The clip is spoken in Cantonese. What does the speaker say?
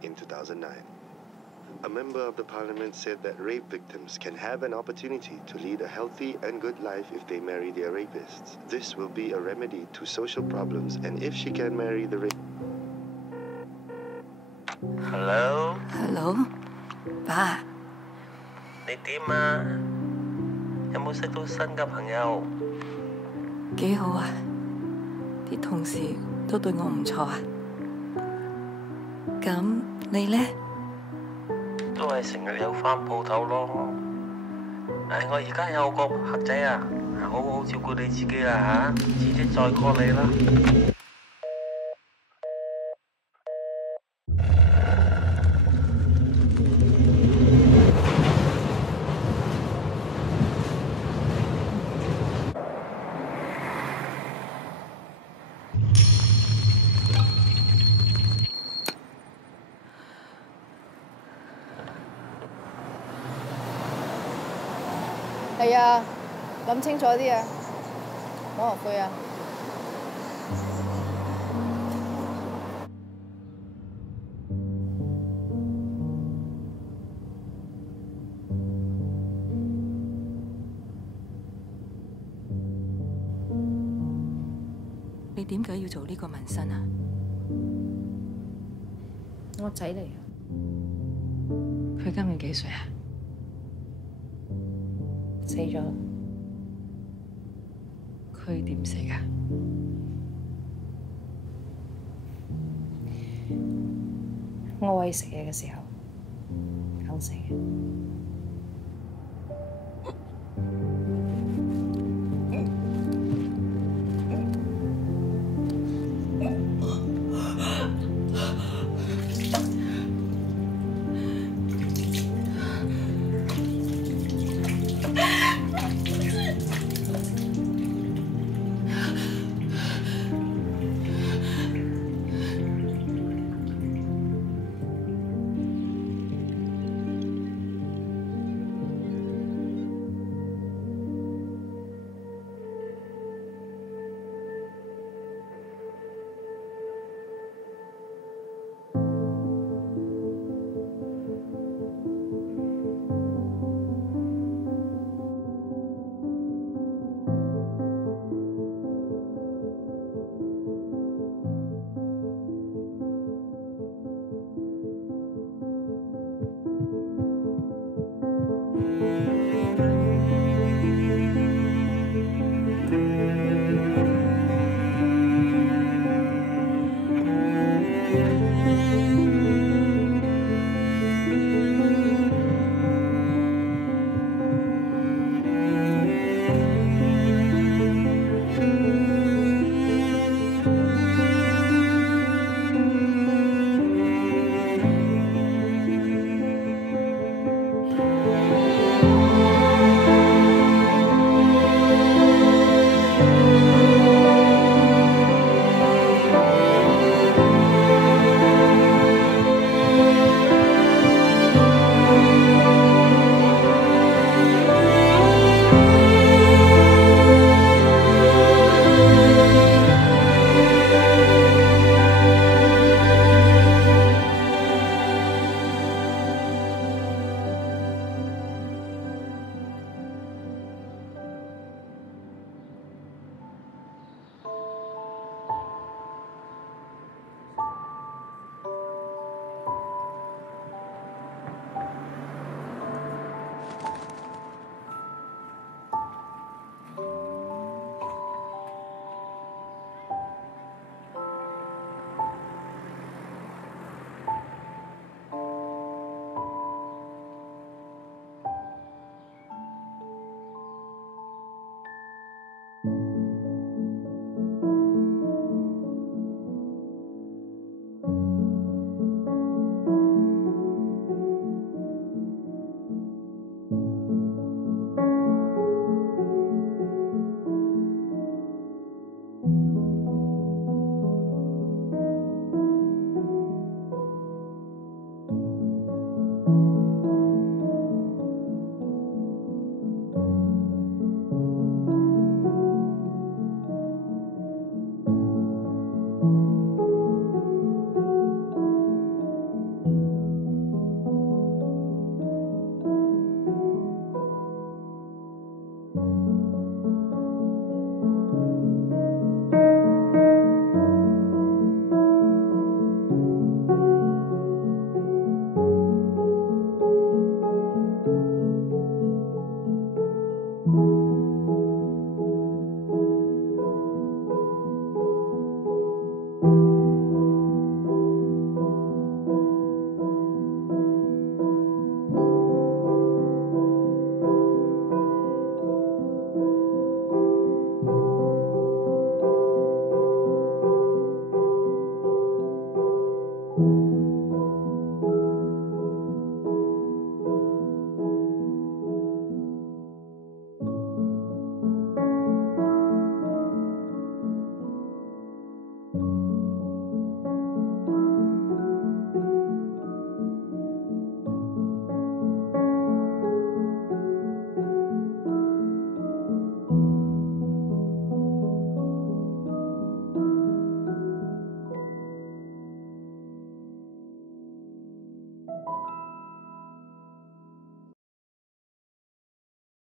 In 2009. A member of the parliament said that rape victims can have an opportunity to lead a healthy and good life if they marry their rapists. This will be a remedy to social problems, and if she can marry the rape... Hello? Hello？ 爸，你點啊？有冇識到新嘅朋友？幾好啊！啲同事都對我唔錯啊。咁你呢？都係成日有返鋪頭咯。我而家有個客仔啊，好好照顧你自己啦嚇，遲啲再 call 你啦。係啊，諗清楚啲啊，唔好後悔啊！你點解要做呢個紋身啊？我仔嚟啊！佢今年幾歲啊？死咗。佢點死㗎？我餵食嘢嘅時候搞死嘅。